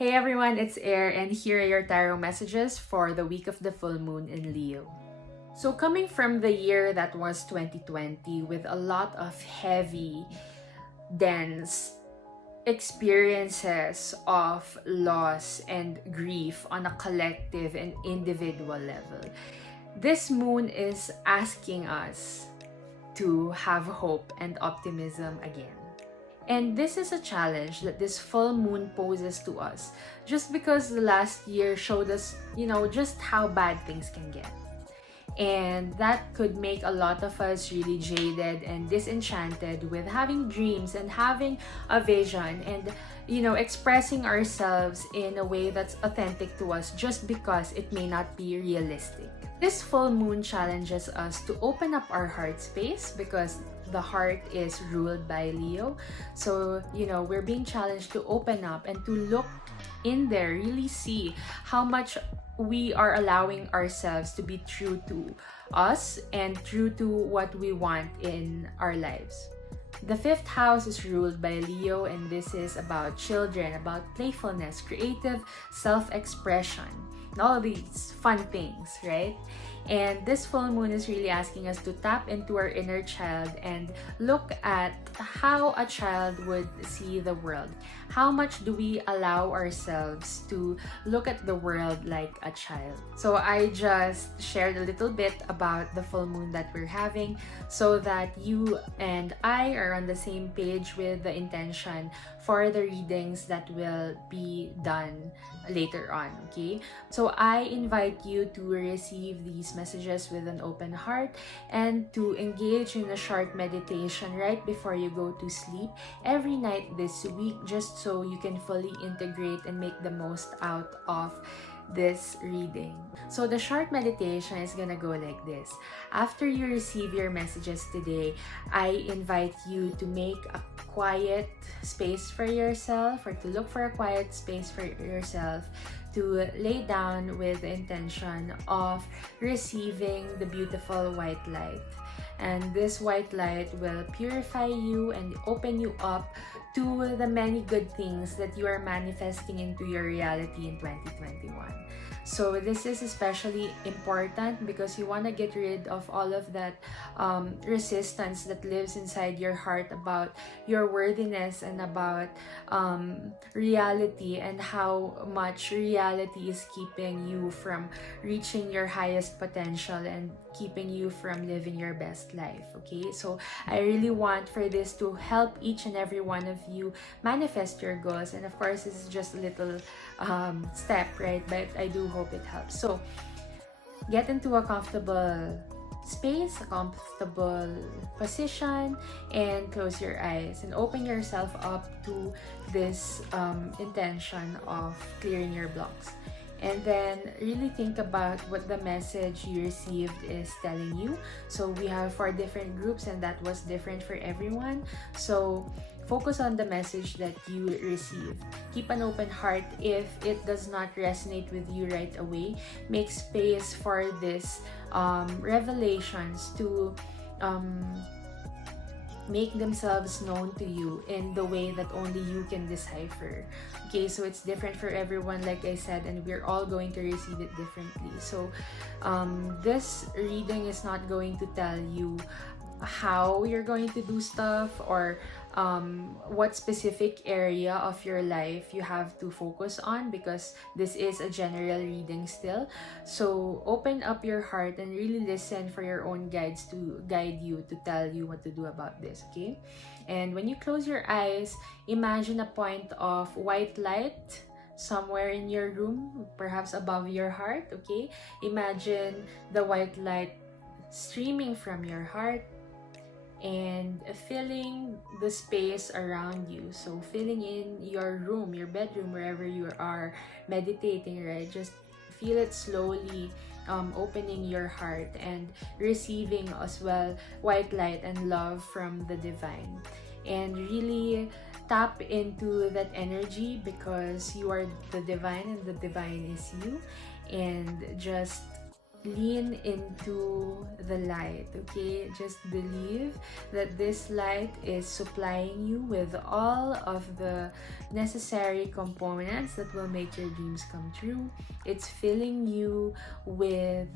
Hey everyone, it's Air, and here are your tarot messages for the week of the full moon in Leo. So, coming from the year that was 2020 with a lot of heavy, dense experiences of loss and grief on a collective and individual level, this moon is asking us to have hope and optimism again. And this is a challenge that this full moon poses to us just because the last year showed us, just how bad things can get. And that could make a lot of us really jaded and disenchanted with having dreams and having a vision and, expressing ourselves in a way that's authentic to us just because it may not be realistic. This full moon challenges us to open up our heart space because the heart is ruled by Leo. So, we're being challenged to open up and to look in there, really see how much we are allowing ourselves to be true to us and true to what we want in our lives. The fifth house is ruled by Leo, and this is about children, about playfulness, creative self-expression, and all of these fun things, right? And this full moon is really asking us to tap into our inner child and look at how a child would see the world. How much do we allow ourselves to look at the world like a child? So I just shared a little bit about the full moon that we're having so that you and I are on the same page with the intention for the readings that will be done later on, okay? So I invite you to receive these messages with an open heart and to engage in a short meditation right before you go to sleep every night this week, just so you can fully integrate and make the most out of this reading. So the short meditation is gonna go like this. After you receive your messages today, I invite you to make a quiet space for yourself, or to look for a quiet space for yourself, to lay down with the intention of receiving the beautiful white light. And this white light will purify you and open you up to the many good things that you are manifesting into your reality in 2021. So this is especially important because you want to get rid of all of that resistance that lives inside your heart about your worthiness and about reality, and how much reality is keeping you from reaching your highest potential and keeping you from living your best life. Okay, so I really want for this to help each and every one of you manifest your goals, and of course this is just a little step, right? But I do hope it helps. So get into a comfortable space, a comfortable position, and close your eyes and open yourself up to this intention of clearing your blocks. And then really think about what the message you received is telling you. So we have 4 different groups, and that was different for everyone. So focus on the message that you receive. Keep an open heart if it does not resonate with you right away. Make space for this revelations to make themselves known to you in the way that only you can decipher. Okay, so it's different for everyone, like I said, and we're all going to receive it differently. So this reading is not going to tell you how you're going to do stuff, or what specific area of your life you have to focus on, because this is a general reading still. So open up your heart and really listen for your own guides to guide you, to tell you what to do about this, okay? And when you close your eyes, imagine a point of white light somewhere in your room, perhaps above your heart, okay? Imagine the white light streaming from your heart and filling the space around you. So filling in your room, your bedroom, wherever you are meditating, right? Just feel it slowly opening your heart and receiving as well white light and love from the divine. And really tap into that energy, because you are the divine and the divine is you. And just lean into the light, okay? Just believe that this light is supplying you with all of the necessary components that will make your dreams come true. It's filling you with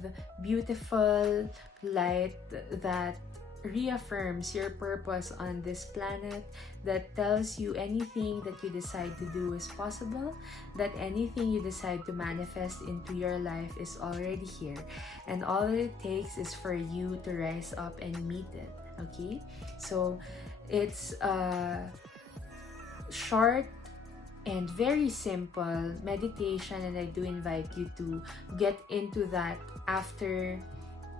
beautiful light that reaffirms your purpose on this planet, that tells you anything that you decide to do is possible, that anything you decide to manifest into your life is already here, and all that it takes is for you to rise up and meet it. Okay, so it's a short and very simple meditation, and I do invite you to get into that after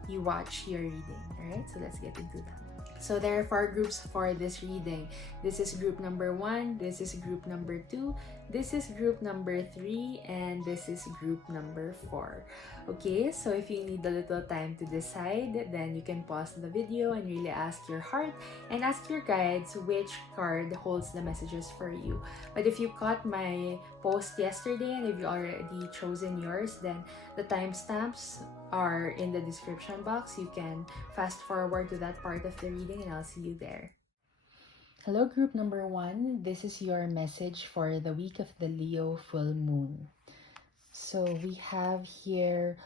you watch your reading. All right, so let's get into that. So there are 4 groups for this reading. This is group number 1, this is group number 2, this is group number 3, and this is group number 4. Okay, so if you need a little time to decide, then you can pause the video and really ask your heart and ask your guides which card holds the messages for you. But if you caught my post yesterday and if you already chosen yours, then the timestamps are in the description box. You can fast forward to that part of the reading and I'll see you there. Hello, group number 1. This is your message for the week of the Leo full moon. So we have here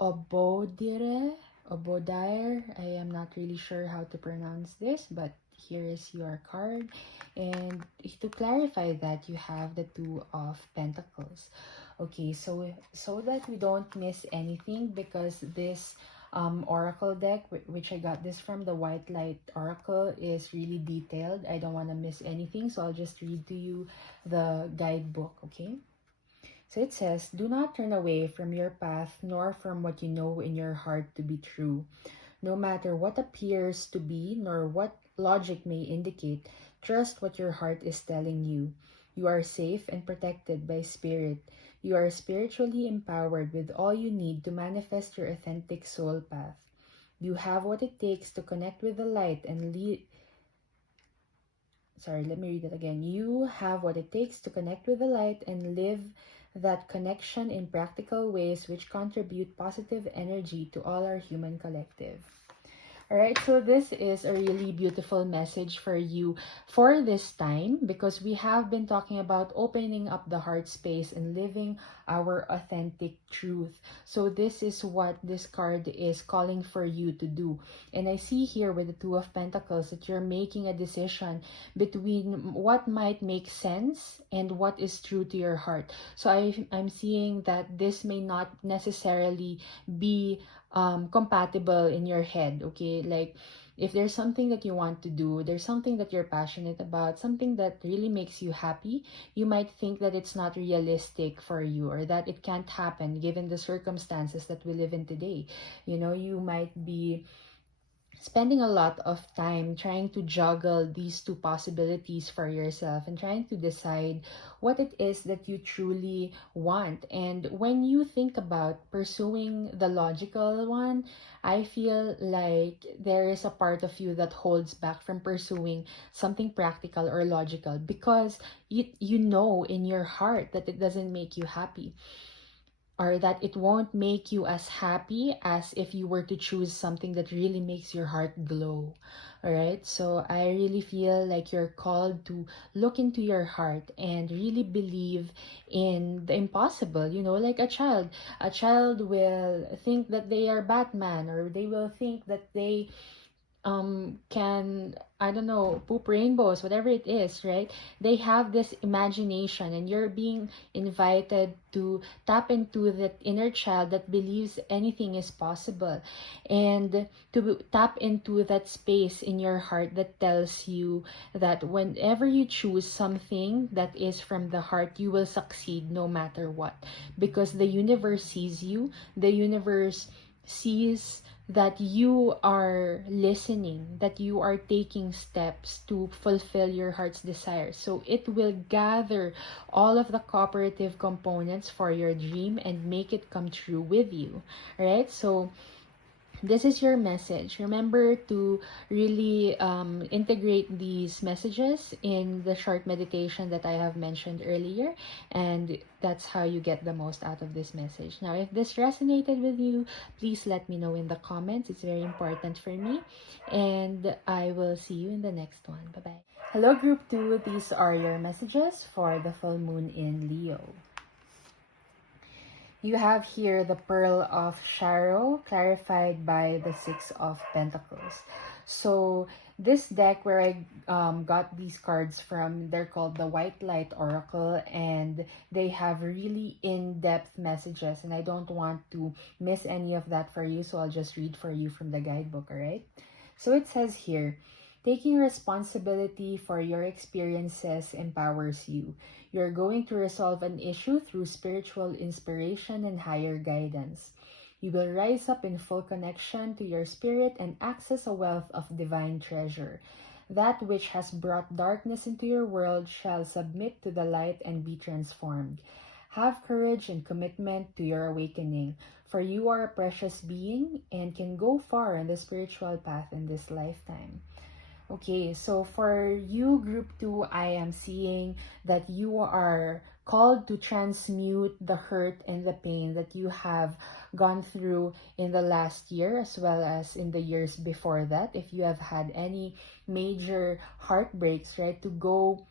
Obodire, I am not really sure how to pronounce this, but here is your card. And to clarify that, you have the 2 of Pentacles. Okay, so that we don't miss anything, because this oracle deck, which I got this from the White Light Oracle, is really detailed. I don't want to miss anything, so I'll just read to you the guidebook, okay? So it says, do not turn away from your path, nor from what you know in your heart to be true. No matter what appears to be, nor what logic may indicate, trust what your heart is telling you. You are safe and protected by spirit. You are spiritually empowered with all you need to manifest your authentic soul path. You have what it takes to connect with the light and lead. Sorry, let me read it again. You have what it takes to connect with the light and live that connection in practical ways which contribute positive energy to all our human collective. Alright, so this is a really beautiful message for you for this time, because we have been talking about opening up the heart space and living our authentic truth. So this is what this card is calling for you to do. And I see here with the 2 of Pentacles that you're making a decision between what might make sense and what is true to your heart. So I'm seeing that this may not necessarily be compatible in your head, okay? Like, if there's something that you want to do, there's something that you're passionate about, something that really makes you happy, you might think that it's not realistic for you, or that it can't happen given the circumstances that we live in today. You know, you might be spending a lot of time trying to juggle these 2 possibilities for yourself and trying to decide what it is that you truly want. And when you think about pursuing the logical one, I feel like there is a part of you that holds back from pursuing something practical or logical, because you know in your heart that it doesn't make you happy, or that it won't make you as happy as if you were to choose something that really makes your heart glow. All right, so I really feel like you're called to look into your heart and really believe in the impossible. You know, like a child will think that they are Batman, or they will think that they can, I don't know, poop rainbows, whatever it is, right? They have this imagination, and you're being invited to tap into that inner child that believes anything is possible, and to tap into that space in your heart that tells you that whenever you choose something that is from the heart, you will succeed no matter what, because the universe sees you, the universe sees that you are listening, that you are taking steps to fulfill your heart's desires. So it will gather all of the cooperative components for your dream and make it come true with you. All right? So this is your message. Remember to really integrate these messages in the short meditation that I have mentioned earlier, and that's how you get the most out of this message. Now, if this resonated with you, please let me know in the comments. It's very important for me, and I will see you in the next one. Bye bye. Hello, group 2. These are your messages for the full moon in Leo. You have here the Pearl of Sharo, clarified by the Six of Pentacles. So this deck where I got these cards from, they're called the White Light Oracle, and they have really in-depth messages, and I don't want to miss any of that for you, so I'll just read for you from the guidebook, alright? So it says here, taking responsibility for your experiences empowers you. You're going to resolve an issue through spiritual inspiration and higher guidance. You will rise up in full connection to your spirit and access a wealth of divine treasure. That which has brought darkness into your world shall submit to the light and be transformed. Have courage and commitment to your awakening, for you are a precious being and can go far on the spiritual path in this lifetime. Okay, so for you, group 2, I am seeing that you are called to transmute the hurt and the pain that you have gone through in the last year, as well as in the years before that. If you have had any major heartbreaks, right, to go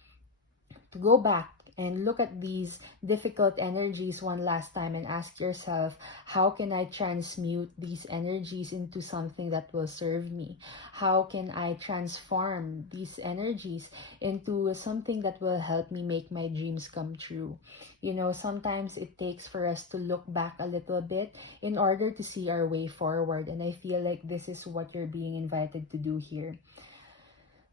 back and look at these difficult energies one last time and ask yourself, how can I transmute these energies into something that will serve me? How can I transform these energies into something that will help me make my dreams come true? You know, sometimes it takes for us to look back a little bit in order to see our way forward, and I feel like this is what you're being invited to do here.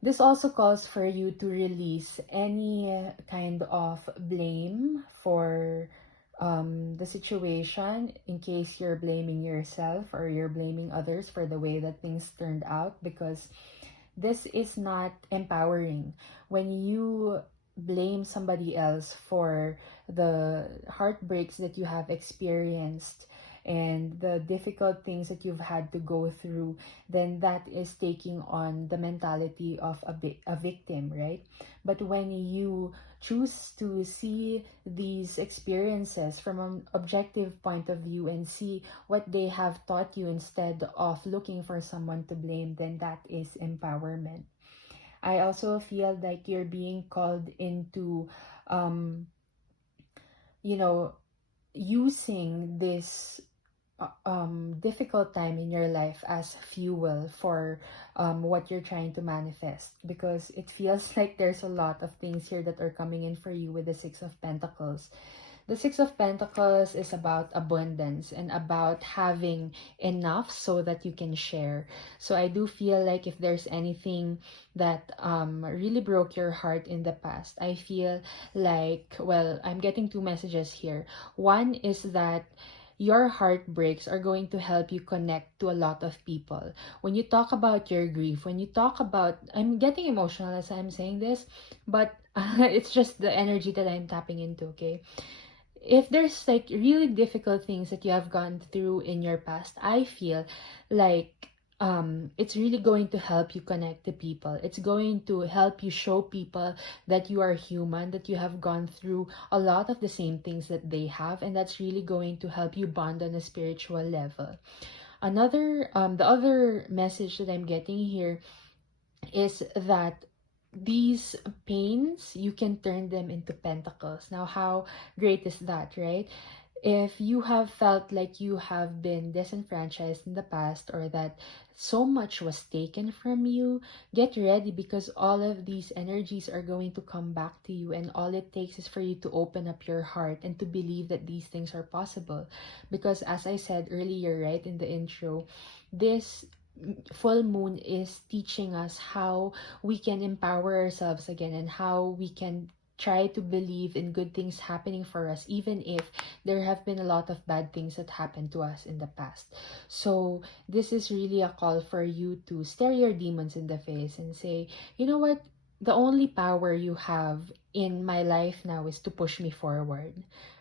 This also calls for you to release any kind of blame for the situation, in case you're blaming yourself or you're blaming others for the way that things turned out, because this is not empowering. When you blame somebody else for the heartbreaks that you have experienced and the difficult things that you've had to go through, then that is taking on the mentality of a victim, right? But when you choose to see these experiences from an objective point of view and see what they have taught you instead of looking for someone to blame, then that is empowerment. I also feel like you're being called into, using this difficult time in your life as fuel for what you're trying to manifest, because it feels like there's a lot of things here that are coming in for you with the Six of Pentacles. The Six of Pentacles is about abundance and about having enough so that you can share. So I do feel like if there's anything that really broke your heart in the past, I feel like, well, I'm getting two messages here. One is that your heartbreaks are going to help you connect to a lot of people. When you talk about your grief, when you talk about, I'm getting emotional as I'm saying this, but it's just the energy that I'm tapping into, okay? If there's like really difficult things that you have gone through in your past, I feel like it's really going to help you connect to people. It's going to help you show people that you are human, that you have gone through a lot of the same things that they have, and that's really going to help you bond on a spiritual level. The other message that I'm getting here is that these pains, you can turn them into pentacles. Now, how great is that, right? If you have felt like you have been disenfranchised in the past, or that so much was taken from you, get ready, because all of these energies are going to come back to you, and all it takes is for you to open up your heart and to believe that these things are possible. Because as I said earlier, right, in the intro, this full moon is teaching us how we can empower ourselves again, and how we can try to believe in good things happening for us, even if there have been a lot of bad things that happened to us in the past. So this is really a call for you to stare your demons in the face and say, you know what, the only power you have in my life now is to push me forward.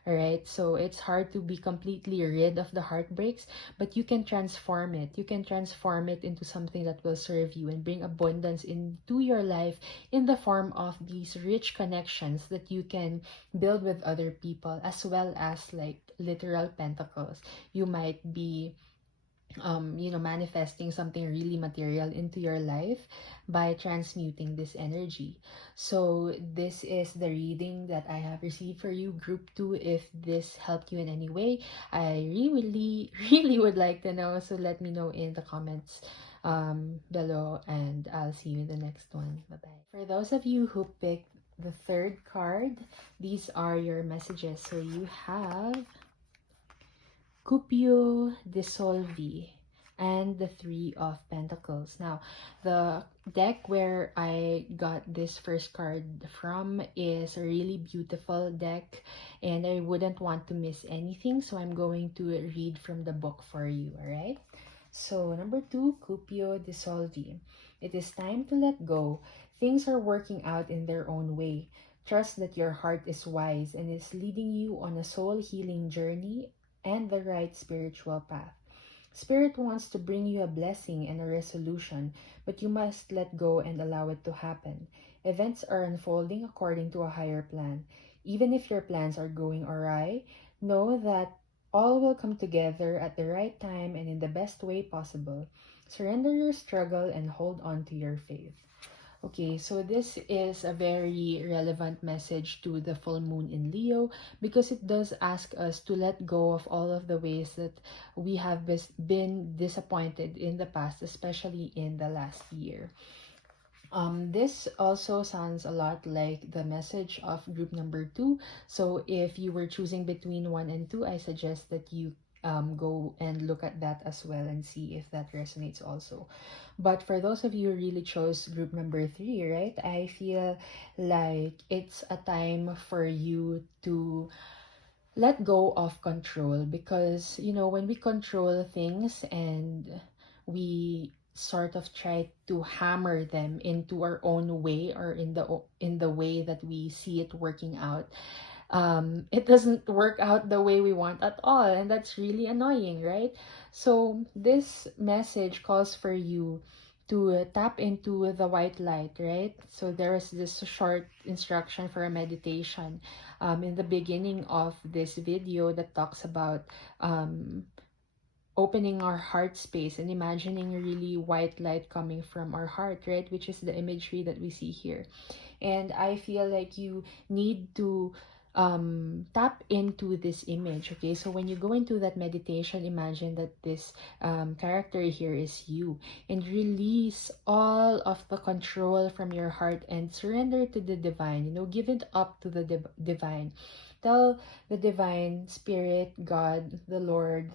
All right, so it's hard to be completely rid of the heartbreaks, but you can transform it. You can transform it into something that will serve you and bring abundance into your life in the form of these rich connections that you can build with other people, as well as like literal pentacles. You might be manifesting something really material into your life by transmuting this energy. So this is the reading that I have received for you, group 2. If this helped you in any way, I really really would like to know, so let me know in the comments below, and I'll see you in the next one. Bye bye. For those of you who picked the third card, these are your messages. So you have Cupio Dissolvi and the Three of Pentacles. Now, the deck where I got this first card from is a really beautiful deck, and I wouldn't want to miss anything, so I'm going to read from the book for you, alright? So, number 2, Cupio Dissolvi. It is time to let go. Things are working out in their own way. Trust that your heart is wise and is leading you on a soul healing journey and the right spiritual path. Spirit wants to bring you a blessing and a resolution, but you must let go and allow it to happen. Events are unfolding according to a higher plan. Even if your plans are going awry, know that all will come together at the right time and in the best way possible. Surrender your struggle and hold on to your faith. Okay, so this is a very relevant message to the full moon in Leo, because it does ask us to let go of all of the ways that we have been disappointed in the past, especially in the last year. This also sounds a lot like the message of group number 2. So if you were choosing between 1 and 2, I suggest that you go and look at that as well and see if that resonates also. But for those of you who really chose group number 3, right, I feel like it's a time for you to let go of control, because when we control things and we sort of try to hammer them into our own way, or in the way that we see it working out, it doesn't work out the way we want at all, and that's really annoying, right? So this message calls for you to tap into the white light, right? So there is this short instruction for a meditation in the beginning of this video that talks about opening our heart space and imagining a really white light coming from our heart, right? Which is the imagery that we see here. And I feel like you need to tap into this image. Okay, so when you go into that meditation, imagine that this character here is you, and release all of the control from your heart and surrender to the divine. Give it up to the divine. Tell the divine spirit, God, the Lord,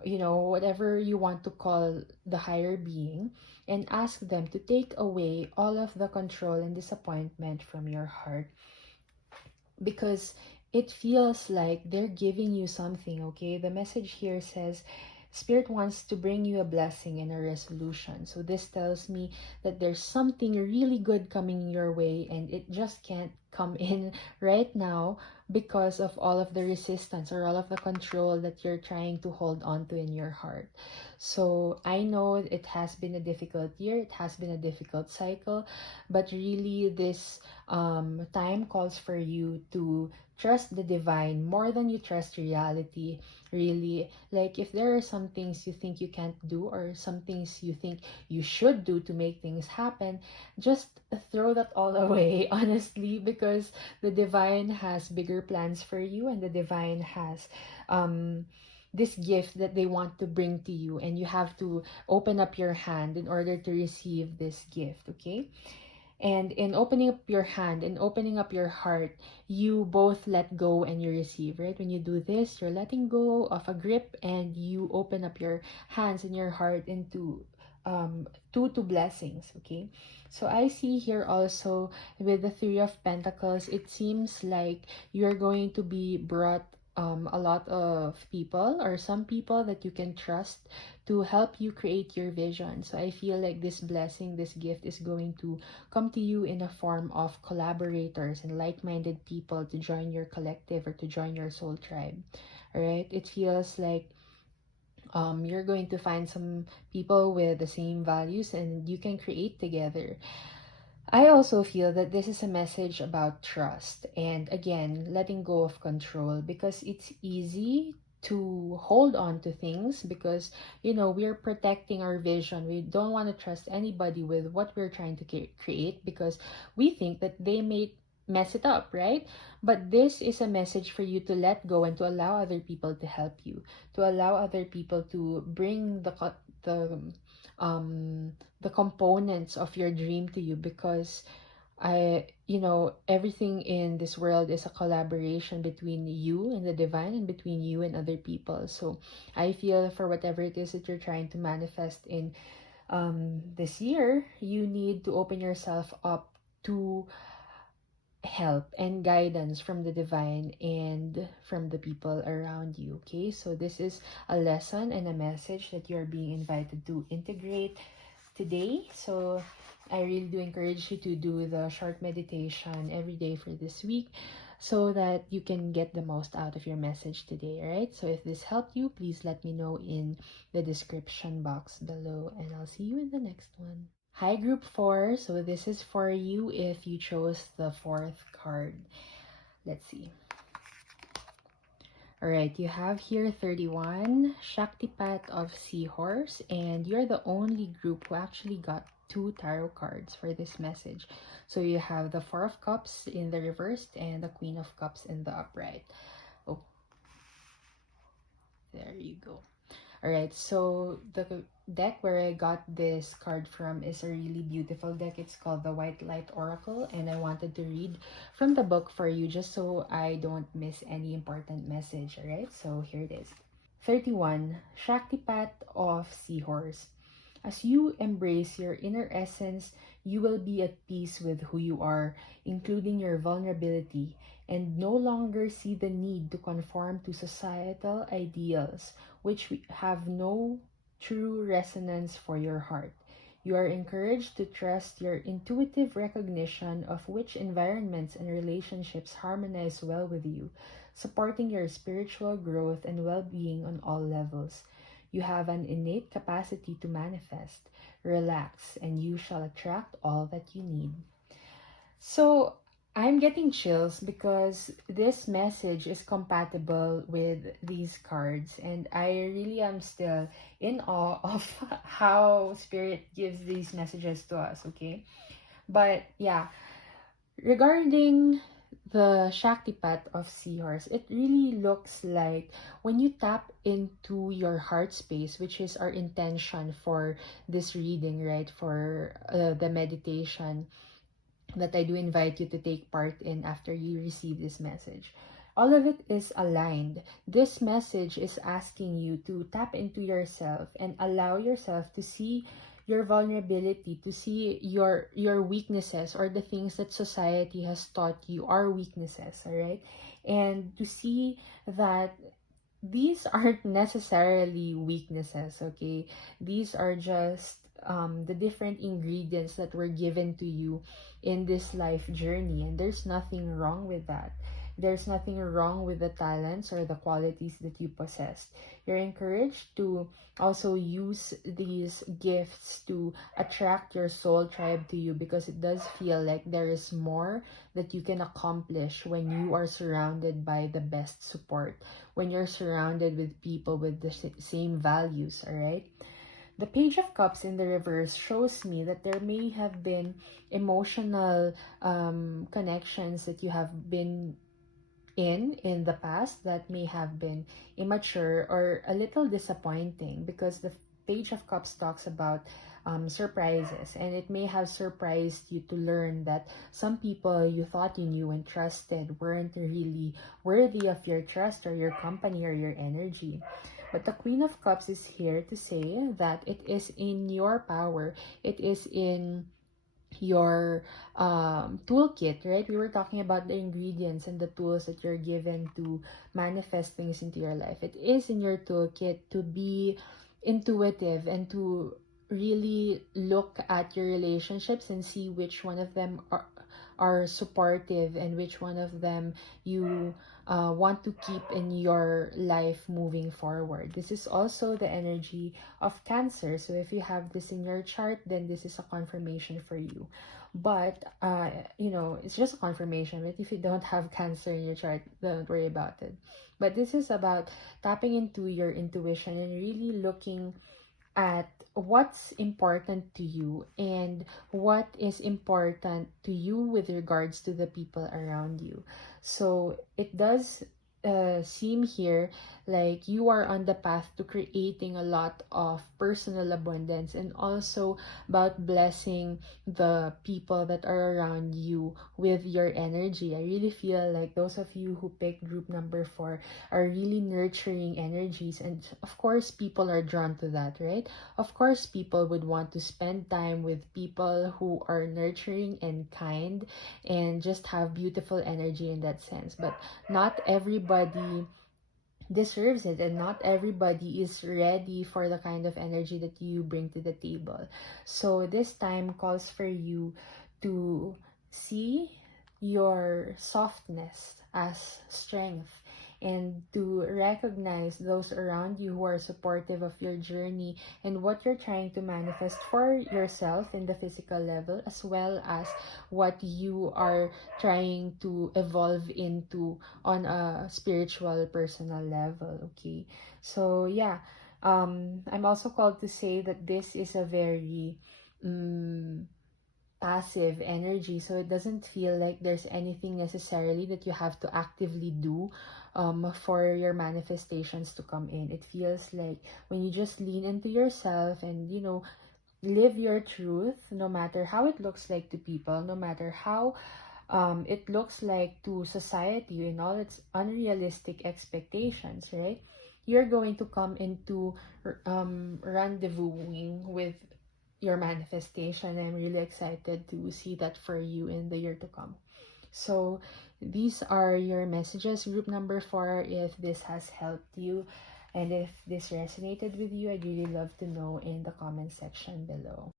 whatever you want to call the higher being, and ask them to take away all of the control and disappointment from your heart, because it feels like they're giving you something. Okay, the message here says Spirit wants to bring you a blessing and a resolution. So this tells me that there's something really good coming your way, and it just can't come in right now because of all of the resistance or all of the control that you're trying to hold on to in your heart. So I know it has been a difficult year, it has been a difficult cycle, but really this time calls for you to trust the divine more than you trust reality. Really, like, if there are some things you think you can't do, or some things you think you should do to make things happen, just throw that all away, honestly, because the divine has bigger plans for you, and the divine has this gift that they want to bring to you, and you have to open up your hand in order to receive this gift. Okay, and in opening up your hand and opening up your heart, you both let go and you receive, right? When you do this, you're letting go of a grip and you open up your hands and your heart into to blessings. Okay, so I see here also with the Three of Pentacles, it seems like you're going to be brought a lot of people or some people that you can trust to help you create your vision. So I feel like this blessing, this gift is going to come to you in a form of collaborators and like-minded people to join your collective or to join your soul tribe. All right, it feels like you're going to find some people with the same values and you can create together. I also feel that this is a message about trust and again, letting go of control, because it's easy to hold on to things because we're protecting our vision. We don't want to trust anybody with what we're trying to create because we think that they may mess it up, right? But this is a message for you to let go and to allow other people to help you, to allow other people to bring the um the components of your dream to you, because everything in this world is a collaboration between you and the divine and between you and other people. So I feel for whatever it is that you're trying to manifest in this year, you need to open yourself up to help and guidance from the divine and from the people around you. Okay, so this is a lesson and a message that you're being invited to integrate today. So I really do encourage you to do the short meditation every day for this week so that you can get the most out of your message today. All right, so if this helped you, please let me know in the description box below, and I'll see you in the next one. Hi, group 4. So this is for you if you chose the 4th card. Let's see. All right, you have here 31, Shaktipat of Seahorse, and you're the only group who actually got 2 tarot cards for this message. So you have the 4 of Cups in the reversed and the Queen of Cups in the upright. Oh, there you go. Alright, so the deck where I got this card from is a really beautiful deck. It's called the White Light Oracle, and I wanted to read from the book for you just so I don't miss any important message. Alright, so here it is. 31. Shaktipat of Seahorse. As you embrace your inner essence, you will be at peace with who you are, including your vulnerability, and no longer see the need to conform to societal ideals which have no true resonance for your heart. You are encouraged to trust your intuitive recognition of which environments and relationships harmonize well with you, supporting your spiritual growth and well-being on all levels. You have an innate capacity to manifest. Relax, and you shall attract all that you need. So, I'm getting chills because this message is compatible with these cards, and I really am still in awe of how Spirit gives these messages to us, okay? But yeah, regarding the Shaktipat of Seahorse, it really looks like when you tap into your heart space, which is our intention for this reading, right? For the meditation that I do invite you to take part in after you receive this message. All of it is aligned. This message is asking you to tap into yourself and allow yourself to see your vulnerability, to see your weaknesses or the things that society has taught you are weaknesses, all right? And to see that these aren't necessarily weaknesses, okay? These are just the different ingredients that were given to you in this life journey, and there's nothing wrong with that. There's nothing wrong with the talents or the qualities that you possess. You're encouraged to also use these gifts to attract your soul tribe to you, because it does feel like there is more that you can accomplish when you are surrounded by the best support, when you're surrounded with people with the same values, all right? The Page of Cups in the reverse shows me that there may have been emotional connections that you have been in the past that may have been immature or a little disappointing, because the Page of Cups talks about surprises, and it may have surprised you to learn that some people you thought you knew and trusted weren't really worthy of your trust or your company or your energy. But the Queen of Cups is here to say that it is in your power, it is in your toolkit, right? We were talking about the ingredients and the tools that you're given to manifest things into your life. It is in your toolkit to be intuitive and to really look at your relationships and see which one of them are supportive and which one of them you want to keep in your life moving forward. This is also the energy of Cancer. So if you have this in your chart, then this is a confirmation for you. But it's just a confirmation. But if you don't have Cancer in your chart, don't worry about it. But this is about tapping into your intuition and really looking at what's important to you and what is important to you with regards to the people around you. So it does seem here like you are on the path to creating a lot of personal abundance and also about blessing the people that are around you with your energy. I really feel like those of you who picked group number 4 are really nurturing energies, and of course people are drawn to that, right? Of course people would want to spend time with people who are nurturing and kind and just have beautiful energy in that sense. But not everybody deserves it, and not everybody is ready for the kind of energy that you bring to the table. So this time calls for you to see your softness as strength and to recognize those around you who are supportive of your journey and what you're trying to manifest for yourself in the physical level, as well as what you are trying to evolve into on a spiritual personal level. Okay, so yeah, I'm also called to say that this is a very passive energy, so it doesn't feel like there's anything necessarily that you have to actively do for your manifestations to come in. It feels like when you just lean into yourself and live your truth, no matter how it looks like to people, no matter how it looks like to society and all its unrealistic expectations, right? You're going to come into rendezvousing with your manifestation. I'm really excited to see that for you in the year to come. So these are your messages, group number 4. If this has helped you and if this resonated with you, I'd really love to know in the comment section below.